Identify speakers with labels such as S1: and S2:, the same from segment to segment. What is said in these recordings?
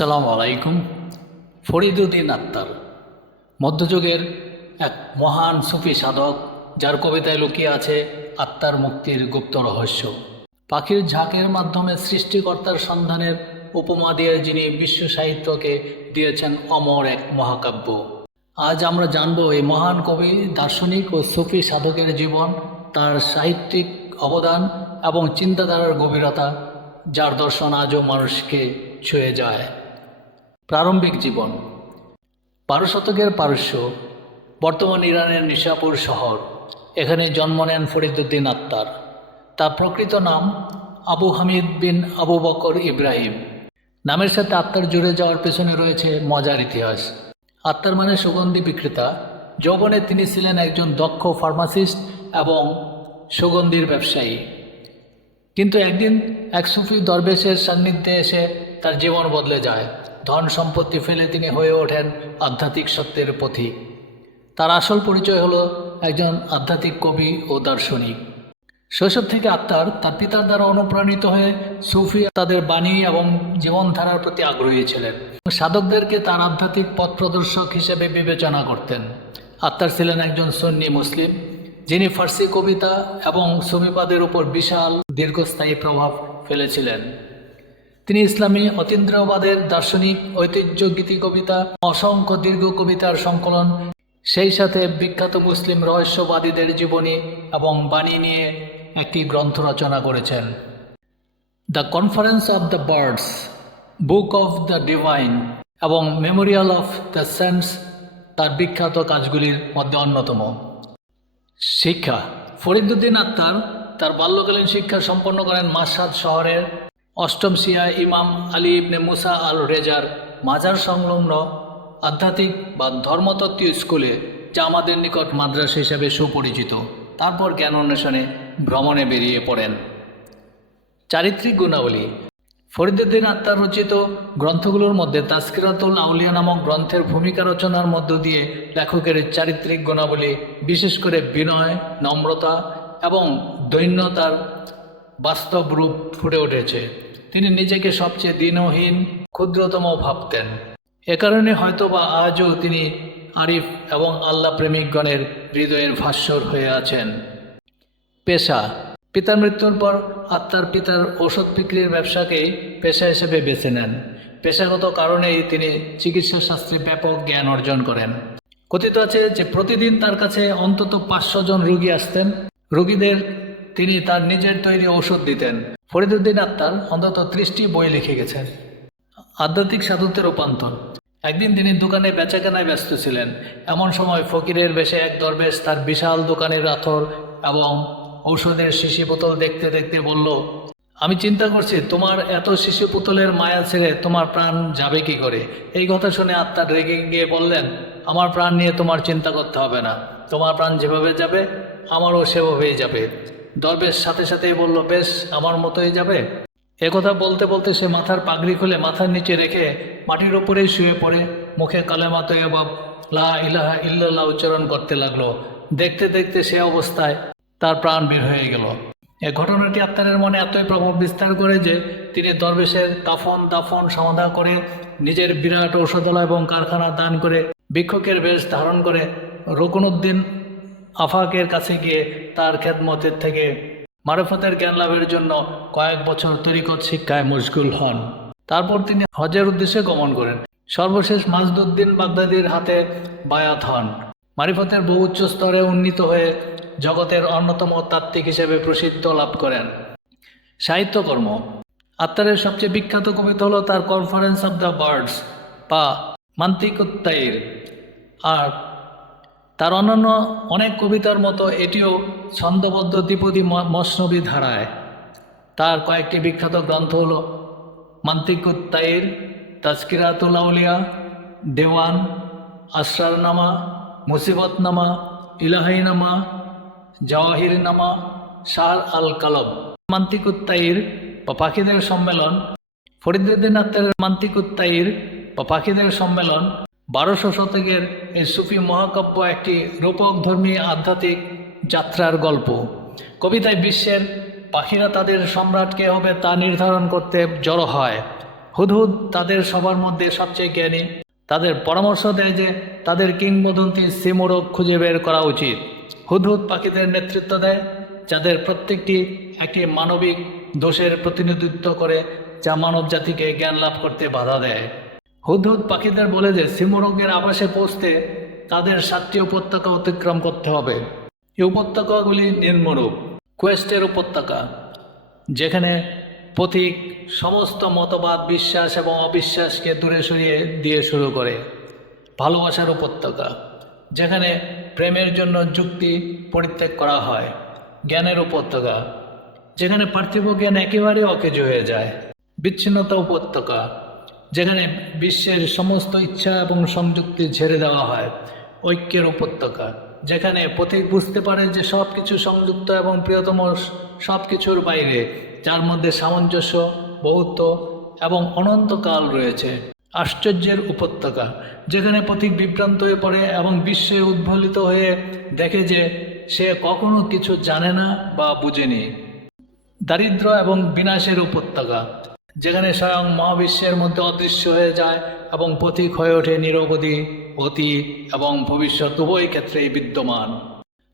S1: আসসালামু আলাইকুম। ফরিদুদ্দিন আত্মার মধ্যযুগের এক মহান সুফি সাধক, যার কবিতায় লুকিয়ে আছে আত্মার মুক্তির গুপ্ত রহস্য। পাখির ঝাঁকের মাধ্যমে সৃষ্টিকর্তার সন্ধানের উপমা দিয়ে যিনি বিশ্ব সাহিত্যকে দিয়েছেন অমর এক মহাকাব্য। আজ আমরা জানব এই মহান কবি, দার্শনিক ও সুফি সাধকের জীবন, তার সাহিত্যিক অবদান এবং চিন্তাধারার গভীরতা, যার দর্শন আজও মানুষকে ছুঁয়ে যায়। প্রারম্ভিক জীবন। বারো শতকের পারস্য, বর্তমান ইরানের নিশাপুর শহর। এখানে জন্ম নেন ফরিদুদ্দিন আত্মার তার প্রকৃত নাম আবু হামিদ বিন আবু বকর ইব্রাহিম। নামের সাথে আত্মার জুড়ে যাওয়ার পেছনে রয়েছে মজার ইতিহাস। আত্মার মানে সুগন্ধি বিক্রেতা। যৌবনে তিনি ছিলেন একজন দক্ষ ফার্মাসিস্ট এবং সুগন্ধির ব্যবসায়ী। কিন্তু একদিন এক সুফি দরবেশের সান্নিধ্যে এসে তার জীবন বদলে যায়। ধন সম্পত্তি ফেলে তিনি হয়ে ওঠেন আধ্যাত্মিক সত্যের পথিক তার আসল পরিচয় হলো একজন আধ্যাত্মিক কবি ও দার্শনিক। শৈশব থেকে আত্মার তার পিতার দ্বারা অনুপ্রাণিত হয়ে সুফি তাদের বাণী এবং জীবনধারার প্রতি আগ্রহী ছিলেন। সাধকদেরকে তার আধ্যাত্মিক পথ প্রদর্শক হিসেবে বিবেচনা করতেন। আত্মার ছিলেন একজন সন্নি মুসলিম, যিনি ফার্সি কবিতা এবং সুফিবাদের উপর বিশাল দীর্ঘস্থায়ী প্রভাব ফেলেছিলেন। তিনি ইসলামী অতীন্দ্রবাদের দার্শনিক ঐতিহ্য গীতি কবিতা, অসংখ্য দীর্ঘ কবিতার সংকলন, সেই সাথে বিখ্যাত মুসলিম রহস্যবাদীদের জীবনী এবং বাণী নিয়ে একটি গ্রন্থ রচনা করেছেন। The conference of the birds, book of the divine এবং মেমোরিয়াল অফ দ্য সেন্স তার বিখ্যাত কাজগুলির মধ্যে অন্যতম। শিক্ষা ফরিদুদ্দিন আত্মার তার বাল্যকালীন শিক্ষা সম্পন্ন করেন মাসাদ শহরের অষ্টম সিয়া ইমাম আলী ইবনে মুসা আল রেজার মাজার সংলগ্ন আধ্যাত্মিক বা ধর্মতত্ত্বীয় স্কুলে যা আমাদের নিকট মাদ্রাসা হিসেবে সুপরিচিত। তারপর জ্ঞান অন্বেষণে ভ্রমণে বেরিয়ে পড়েন। চারিত্রিক গুণাবলী। ফরিদুদ্দিন আত্মার রচিত গ্রন্থগুলোর মধ্যে তাস্কিরাতুল আউলিয়া নামক গ্রন্থের ভূমিকা রচনার মধ্য দিয়ে লেখকের চারিত্রিক গুণাবলী, বিশেষ করে বিনয়, নম্রতা এবং দৈন্যতার বাস্তব রূপ ফুটে উঠেছে। তিনি নিজেকে সবচেয়ে দিনহীন, ক্ষুদ্রতম ভাবতেন। এ কারণে হয়তোবা আজও তিনি আরিফ এবং আল্লাহ প্রেমিকগণের হৃদয়ের ভাস্বর হয়ে আছেন। পেশা। পিতার মৃত্যুর পর আত্মার পিতার ওষুধ বিক্রির ব্যবসাকেই পেশা হিসেবে বেছে নেন। পেশাগত কারণেই তিনি চিকিৎসা শাস্ত্রে ব্যাপক জ্ঞান অর্জন করেন। কথিত আছে যে প্রতিদিন তার কাছে অন্তত পাঁচশো জন রুগী আসতেন। রুগীদের তিনি তার নিজের তৈরি ঔষধ দিতেন। ফরিদুদ্দিন আত্মার অন্তত ত্রিশটি বই লিখে গেছেন। আধ্যাত্মিক সাধুত্বের রূপান্তর। একদিন তিনি দোকানে বেচাকেনায় ব্যস্ত ছিলেন। এমন সময় ফকিরের বেশে এক দরবেশ তার বিশাল দোকানের আথর এবং ঔষধের শিশি বোতল দেখতে দেখতে বলল, আমি চিন্তা করছি, তোমার এত শিশু পুতলের মায়া ছেড়ে তোমার প্রাণ যাবে কি করে? এই কথা শুনে আত্মার রেগে গিয়ে বললেন, আমার প্রাণ নিয়ে তোমার চিন্তা করতে হবে না। তোমার প্রাণ যেভাবে যাবে, আমারও সেভাবেই যাবে। দরবেশ সাথে সাথেই বলল, বেশ, আমার মতোই যাবে? একথা বলতে বলতে সে মাথার পাগড়ি খুলে মাথার নিচে রেখে মাটির ওপরেই শুয়ে পড়ে। মুখে কালেমা তৈবাব লা ইলাহা ইল্লাল্লাহ উচ্চারণ করতে লাগল। দেখতে দেখতে সে অবস্থায় তার প্রাণ বের হয়ে গেল। এ ঘটনাটি আত্মারের মনে এতই প্রভাব বিস্তার করে যে তিনি দরবেশের কাফন দাফন সমাধা করে নিজের বিরাট ঔষধালয় এবং কারখানা দান করে ভিক্ষুকের বেশ ধারণ করে রকুনুদ্দিন আফাকের কাছে গিয়ে তার খেদমতের থেকে মারফতের জ্ঞান লাভের জন্য কয়েক বছর তরিকত শিক্ষায় মশগুল হন। তারপর তিনি হজের উদ্দেশ্যে গমন করেন। সর্বশেষ মাজদুদ্দিন বাগদাদির হাতে বায়াত হন। মারিফতের বহু উচ্চ স্তরে উন্নীত হয়ে জগতের অন্যতম তাত্ত্বিক হিসেবে প্রসিদ্ধ লাভ করেন। সাহিত্যকর্ম। আত্মারের সবচেয়ে বিখ্যাত কবিতা হলো তার কনফারেন্স অব দ্য বার্ডস বা মান্তিকুত্তাইর। আর তার অন্যান্য অনেক কবিতার মতো এটিও ছন্দবদ্ধ দ্বিপদী মসনবী ধারায়। তার কয়েকটি বিখ্যাত গ্রন্থ হল মান্তিকুত্তাইর তাস্কিরাতুল আউলিয়া, দেওয়ান আসরারনামা মুসিবতনামা ইলাহিনামা জওয়াহিরনামা, শাহ আল কালব মান্তিকুত্তাইর বা পাখিদের সম্মেলন। ফরিদুদ্দিন আত্মারের মান্তিকুত্তাইর বা পাখিদের সম্মেলন বারোশো শতকের এই সুফি মহাকাব্য একটি রূপক ধর্মী আধ্যাত্মিক যাত্রার গল্প। কবিতায় বিশ্বের পাখিরা তাদের সম্রাট কে হবে তা নির্ধারণ করতে জড়ো হয়। হুদহুদ তাদের সবার মধ্যে সবচেয়ে জ্ঞানী। তাদের পরামর্শ দেয় যে তাদের কিংবদন্তি সিমোরক খুঁজে বের করা উচিত। হুদহুদ পাখিদের নেতৃত্ব দেয়, যাদের প্রত্যেকটি একটি মানবিক দোষের প্রতিনিধিত্ব করে যা মানব জাতিকে জ্ঞান লাভ করতে বাধা দেয়। হুদহুদ পাখিদের বলে যে সিমোরগের আবাসে পৌঁছতে তাদের সাতটি উপত্যকা অতিক্রম করতে হবে। এই উপত্যকাগুলি নিম্নরূপ, কোয়েস্টের উপত্যকা, যেখানে পথিক সমস্ত মতবাদ, বিশ্বাস এবং অবিশ্বাসকে দূরে সরিয়ে দিয়ে শুরু করে। ভালোবাসার উপত্যকা, যেখানে প্রেমের জন্য যুক্তি পরিত্যাগ করা হয়। জ্ঞানের উপত্যকা, যেখানে পার্থিব জ্ঞান একেবারে অকেজ হয়ে যায়। বিচ্ছিন্নতা উপত্যকা যেখানে বিশ্বের সমস্ত ইচ্ছা এবং সংযুক্তি ঝেড়ে দেওয়া হয়, ঐক্যের উপত্যকা, যেখানে পথিক বুঝতে পারে যে সব কিছু সংযুক্ত এবং প্রিয়তম সব কিছুর বাইরে, যার মধ্যে সামঞ্জস্য বহুত্ব এবং অনন্তকাল রয়েছে। আশ্চর্যের উপত্যকা, যেখানে পথিক বিভ্রান্ত হয়ে পড়ে এবং বিশ্বে উদ্ভলিত হয়ে দেখে যে সে কখনো কিছু জানে না বা বুঝেনি। দারিদ্র এবং বিনাশের উপত্যকা যেখানে স্বয়ং মহাবিশ্বের মধ্যে অদৃশ্য হয়ে যায় এবং পথিক হয়ে ওঠে নিরবধি অতীত এবং ভবিষ্যৎ উভয় ক্ষেত্রেই বিদ্যমান।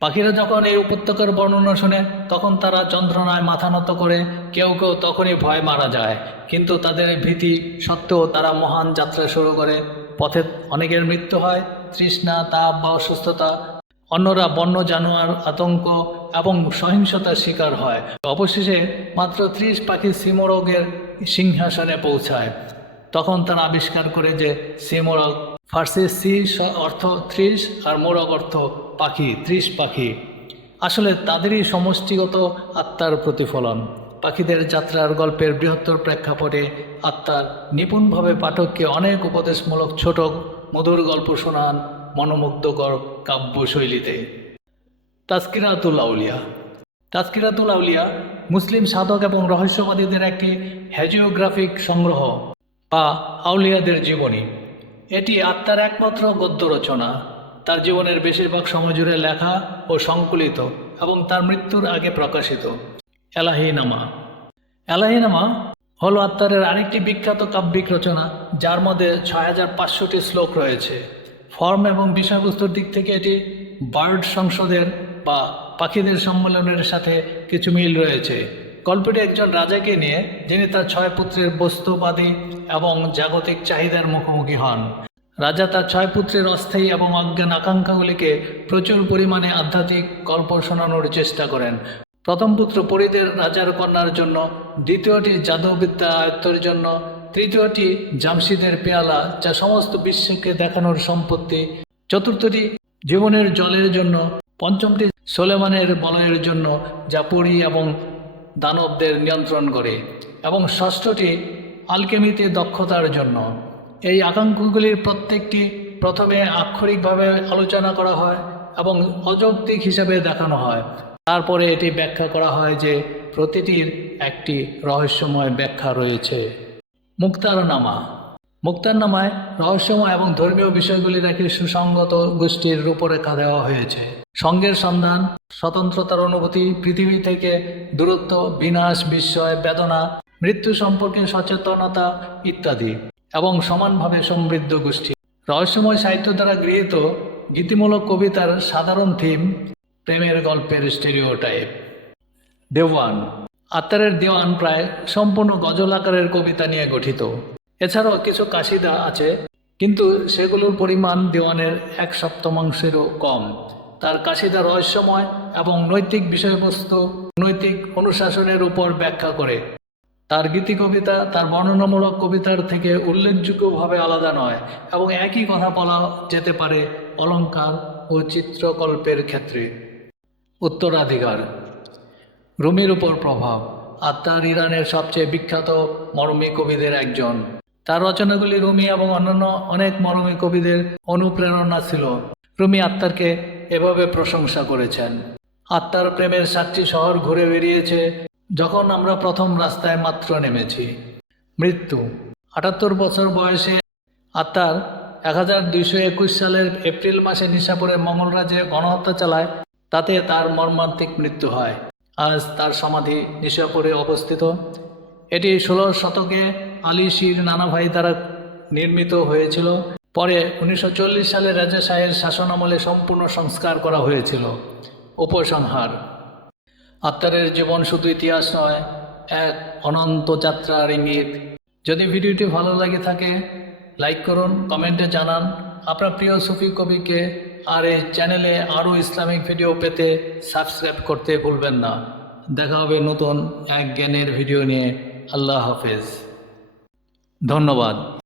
S1: পাখিরা যখন এই উপত্যকার বর্ণনা শুনে, তখন তারা যন্ত্রণায় মাথা নত করে, কেউ কেউ তখনই ভয় মারা যায়। কিন্তু তাদের ভীতি সত্ত্বেও তারা মহান যাত্রা শুরু করে। পথে অনেকের মৃত্যু হয়, তৃষ্ণা, তাপ বা অসুস্থতা অন্যরা বন্য জানোয়ার, আতঙ্ক এবং সহিংসতার শিকার হয়। অবশেষে মাত্র ত্রিশ পাখি সিমরগের সিংহাসনে পৌঁছায়। তখন তারা আবিষ্কার করে যে সিমরগ ফার্সি সি অর্থ ত্রিশ আর মোরগ অর্থ পাখি, ত্রিশ পাখি। আসলে তাদেরই সমষ্টিগত আত্মার প্রতিফলন। পাখিদের যাত্রার গল্পের বৃহত্তর প্রেক্ষাপটে আত্মার নিপুণভাবে পাঠককে অনেক উপদেশমূলক ছোট মধুর গল্প শোনান মনোমুগ্ধকর কাব্যশৈলীতে। তাস্কিরাতুল আউলিয়া। তাস্কিরাতুল আউলিয়া মুসলিম সাধক এবং রহস্যবাদীদের একটি হ্যাজিওগ্রাফিক সংগ্রহ বা আউলিয়াদের জীবনী। এটি আত্মার একমাত্র গদ্য রচনা। তার জীবনের বেশিরভাগ সময় জুড়ে লেখা ও সংকলিত এবং তার মৃত্যুর আগে প্রকাশিত। এলাহিনামা। এলাহিনামা হল আত্মারের আরেকটি বিখ্যাত কাব্যিক রচনা, যার মধ্যে ছয় হাজার পাঁচশোটি শ্লোক রয়েছে। ফর্ম এবং বিষয়বস্তুর দিক থেকে এটি বার্ড সংসদের বা পাখিদের সম্মেলনের সাথে কিছু মিল রয়েছে। গল্পটি একজন রাজাকে নিয়ে, যিনি তার ছয় পুত্রের বস্তুবাদী এবং জাগতিক চাহিদার মুখোমুখি হন। রাজা তার ছয় পুত্রের অস্থায়ী এবং অজ্ঞান আকাঙ্ক্ষাগুলিকে প্রচুর পরিমাণে আধ্যাত্মিক গল্প শোনানোর চেষ্টা করেন। প্রথম পুত্র পরিদের রাজার কন্যার জন্য, দ্বিতীয়টি জাদুবিদ্যা আয়ত্তের জন্য তৃতীয়টি জামশিদের পেয়ালা, যা সমস্ত বিশ্বকে দেখানোর সম্পত্তি। চতুর্থটি জীবনের জলের জন্য, পঞ্চমটি সোলেমানের বলয়ের জন্য, যা পরি এবং দানবদের নিয়ন্ত্রণ করে। এবং ষষ্ঠটি আলকেমিতে দক্ষতার জন্য। এই আকাঙ্ক্ষাগুলির প্রত্যেকটি প্রথমে আক্ষরিকভাবে আলোচনা করা হয় এবং অযৌক্তিক হিসাবে দেখানো হয়। তারপরে এটি ব্যাখ্যা করা হয় যে প্রতিটির একটি রহস্যময় ব্যাখ্যা রয়েছে। মুক্তারনামা। মুক্তারনামায় রহস্যময় এবং ধর্মীয় বিষয়গুলির একটি সুসংগত গোষ্ঠীর রূপরেখা দেওয়া হয়েছে। সঙ্গের সন্ধান, স্বতন্ত্রতার অনুভূতি, পৃথিবী থেকে দূরত্ব, বিনাশ, বিস্ময়, বেদনা, মৃত্যু সম্পর্কে সচেতনতা ইত্যাদি এবং সমানভাবে সমৃদ্ধ গোষ্ঠী। রহস্যময় সাহিত্য দ্বারা গৃহীত গীতিমূলক কবিতার সাধারণ থিম, প্রেমের গল্পের স্টেরিওটাইপ। দেওয়ান আত্মারের দেওয়ান প্রায় সম্পূর্ণ গজল আকারের কবিতা নিয়ে গঠিত। এছাড়াও কিছু কাশিদা আছে, কিন্তু সেগুলোর পরিমাণ দেওয়ানের এক সপ্তমাংশেরও কম। তার কাশিদা রহস্যময় এবং নৈতিক বিষয়বস্তু, নৈতিক অনুশাসনের উপর ব্যাখ্যা করে। তার গীতি কবিতা তার বর্ণনামূলক কবিতার থেকে উল্লেখযোগ্যভাবে আলাদা নয় এবং একই কথা বলা যেতে পারে অলঙ্কার ও চিত্রকল্পের ক্ষেত্রে। উত্তরাধিকার রুমির উপর প্রভাব, আত্মার ইরানের সবচেয়ে বিখ্যাত মরমী কবিদের একজন। তার রচনাগুলি রুমি এবং অন্যান্য অনেক মরমী কবিদের অনুপ্রেরণা ছিল। রুমি আত্মারকে এভাবে প্রশংসা করেছেন। আত্মার প্রেমের সাতটি শহর ঘুরে বেরিয়েছে যখন আমরা প্রথম রাস্তায় মাত্র নেমেছি। মৃত্যু, আটাত্তর বছর বয়সে আত্মার এক হাজার দুইশো একুশ সালের এপ্রিল মাসে নিশাপুরে মঙ্গলরাজে গণহত্যা চালায়, তাতে তার মর্মান্তিক মৃত্যু হয়। আজ তার সমাধি নিশাপুরে অবস্থিত। এটি ষোলো শতকে আলী শির নানা ভাই দ্বারা নির্মিত হয়েছিল। পরে উনিশশো চল্লিশ সালে রাজা শাহের শাসনামলে সম্পূর্ণ সংস্কার করা হয়েছিল। উপসংহার। আত্মারের জীবন শুধু ইতিহাস নয়, এক অনন্ত যাত্রার ইঙ্গিত। যদি ভিডিওটি ভালো লাগে থাকে, লাইক করুন, কমেন্টে জানান। আপনার প্রিয় সুফি কবিকে আর এই চ্যানেলে আরও ইসলামিক ভিডিও পেতে সাবস্ক্রাইব করতে ভুলবেন না। দেখা হবে নতুন এক জ্ঞানের ভিডিও নিয়ে। আল্লাহ হাফেজ। ধন্যবাদ।